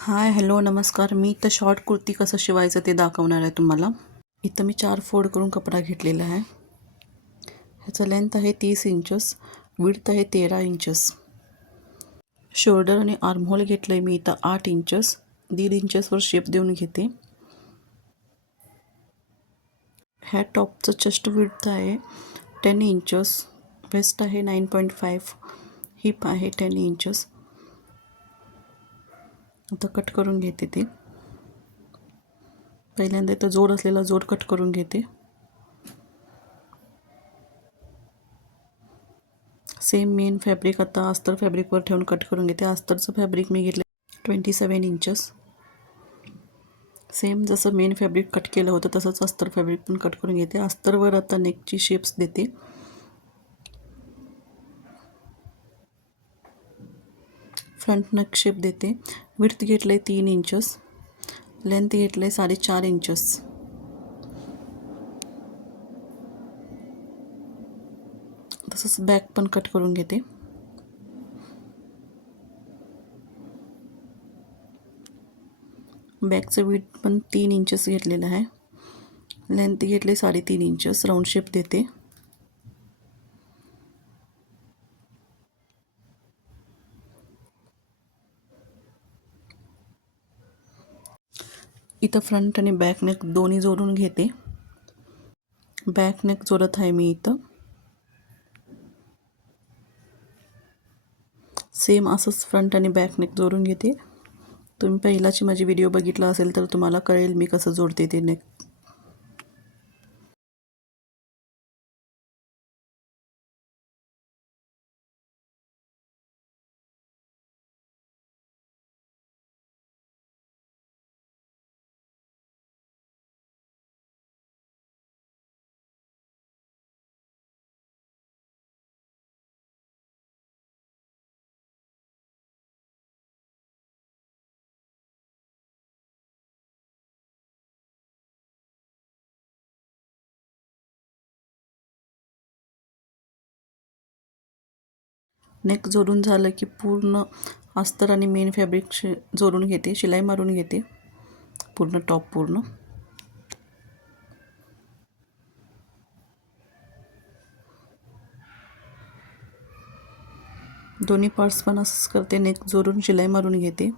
हाय, hello, नमस्कार. मी इथं short kurti कसं शिवायचं ते दाखवणार आहे तुम्हाला. इथं मी 4 फोल्ड करून कपडा घेतलेला आहे. ह्याचं लेंथ आहे 30 इंचेस, विड्थ आहे 13 इंचेस. शोल्डर आणि आर्महोल घेतलं आहे मी इथं 8 इंचेस, 1.5 इंचेसवर शेप देऊन घेते. ह्या टॉपचं चेस्ट विड्थ आहे 10 इंचेस, वेस्ट आहे 9.5, हिप आहे 10 इंचेस. आता कट करून घेते ते. पहिल्यांदा इथं जोड असलेला जोड कट करून घेते. सेम मेन फॅब्रिक आता अस्तर फॅब्रिकवर ठेवून कट करून घेते. अस्तरचं फॅब्रिक मी घेतलं 27 इंचेस. सेम जसं मेन फॅब्रिक कट केलं होतं तसंच अस्तर फॅब्रिक पण कट करून घेते. अस्तरवर आता नेकची शेप्स देते. फ्रंट नेक शेप देते. विड्थ घेतलं आहे 3 इंचेस, लेंथ घेतलं आहे 4.5 इंचेस. तसंच बॅक पण कट करून घेते. बॅकचं विड्थ पण 3 इंचेस घेतलेलं आहे. लेंथ घेतले 3.5 इंचेस. राऊंड शेप देते. इथं फ्रंट आणि बॅक नेक दोन्ही जोडून घेते. बॅक नेक जोडत आहे मी इथं. सेम असंच फ्रंट आणि बॅक नेक जोडून घेते. तुम्ही पहिलाची माझी व्हिडिओ बघितला असेल तर तुम्हाला कळेल मी कसं जोडते ते नेक. नेक जोडून झालं की पूर्ण अस्तर आणि मेन फॅब्रिक जोडून घेते. शिलाई मारून घेते पूर्ण टॉप पूर्ण. दोन्ही पार्ट्स पण असंच करते. नेक जोडून शिलाई मारून घेते.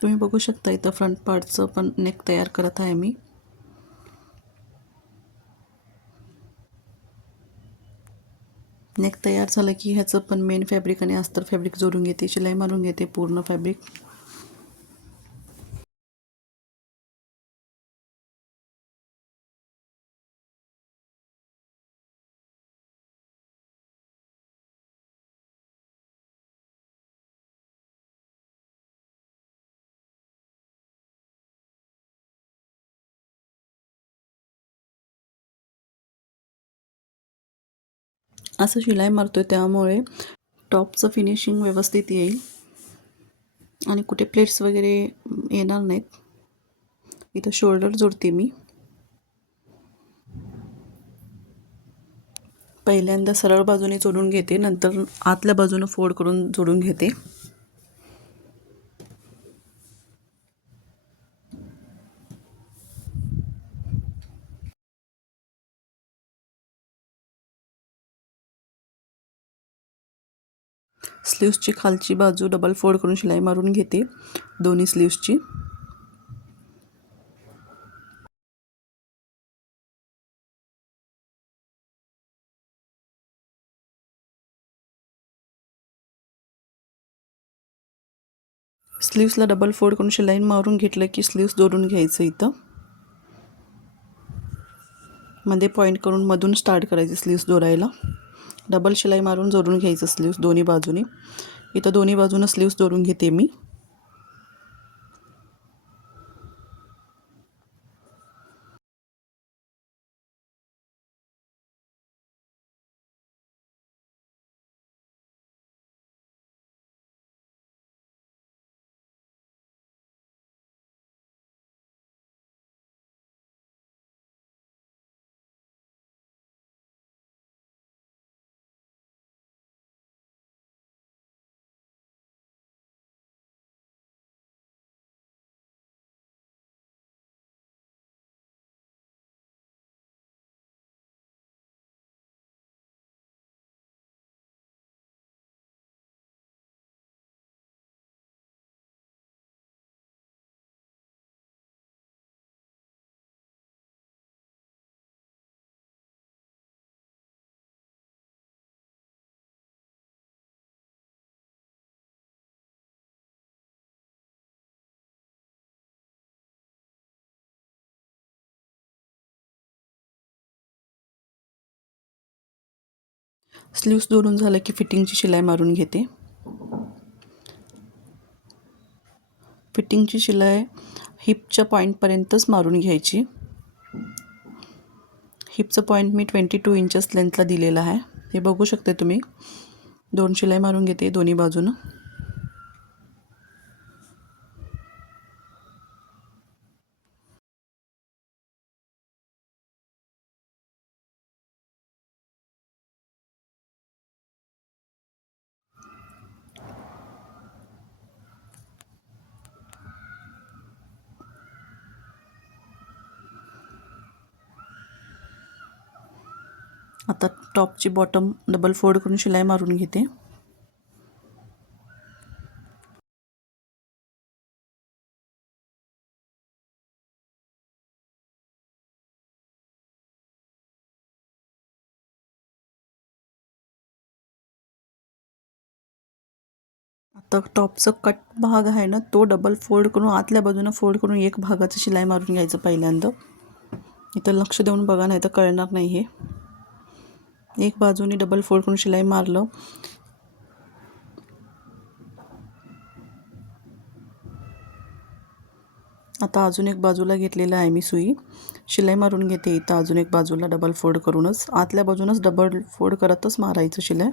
तुम्ही बघू शकता इथं फ्रंट पार्टचं पण नेक तयार करत आहे मी. नेक तयार झालं की ह्याचं पण मेन फॅब्रिक आणि अस्तर फॅब्रिक जोडून घेते. शिलाई मारून घेते पूर्ण फॅब्रिक. असं शिलाई मारतोय त्यामुळे टॉपचं फिनिशिंग व्यवस्थित येईल आणि कुठे प्लेट्स वगैरे येणार नाहीत. इथं शोल्डर जोडते मी. पहिल्यांदा सरळ बाजूने जोडून घेते, नंतर आतल्या बाजूनं फोल्ड करून जोडून घेते. स्लीव्सची खालची बाजू डबल फोल्ड करून शिलाई मारून घेते दोन्ही स्लीव्सची. स्लीव्सला डबल फोल्ड करून शिलाई मारून घेतलं की स्लीव्स दोरून घ्यायचं. इथं मध्ये पॉईंट करून मधून स्टार्ट करायचे स्लीव्स दोरायला. डबल शिलाई मारून जोडून घ्यायचं स्लीव्स दोन्ही बाजूनी. इथं दोन्ही बाजूनं स्लीव्स दोरून घेते मी. स्लीव्स दोरून झालं की फिटिंगची शिलाई मारून घेते. फिटिंगची शिलाई हिपच्या पॉईंटपर्यंतच मारून घ्यायची. हिपचं पॉईंट मी 22 इंचेस लेंथला दिलेला आहे. हे बघू शकते तुम्ही. 2 शिलाई मारून घेते दोन्ही बाजूनं. आता टॉपची बॉटम डबल फोल्ड करून शिलाई मारून घेते. आता टॉपचा कट भाग आहे ना, तो डबल फोल्ड करून आतल्या बाजूनं फोल्ड करून एक भागाचं शिलाई मारून घ्यायचं पहिल्यांदा. इथं लक्ष देऊन बघा, नाही तर कळणार नाही. हे एक बाजूने डबल फोल्ड करून शिलाई मारलं. आता अजून एक बाजूला घेतलेलं आहे मी सुई. शिलाई मारून घेते इथं अजून एक बाजूला डबल फोल्ड करूनच. आतल्या बाजूनच डबल फोल्ड करतच मारायचं शिलाई.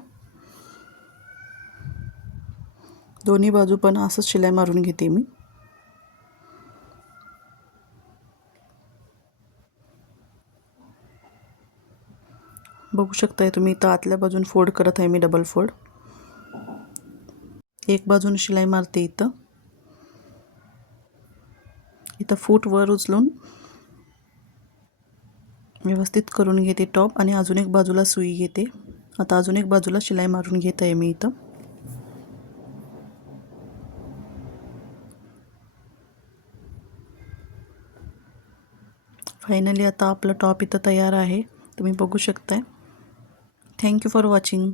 दोन्ही बाजू पण असंच शिलाई मारून घेते मी. बघू शकताय तुम्ही. इथं आतल्या बाजून फोल्ड करत आहे मी डबल फोल्ड. एक बाजून शिलाई मारते. इथं फूट वर उचलून व्यवस्थित करून घेते टॉप आणि अजून एक बाजूला सुई घेते. आता अजून एक बाजूला शिलाई मारून घेत आहे मी इथं. फायनली आता आपला टॉप इथं तयार आहे. तुम्ही बघू शकताय. Thank you for watching.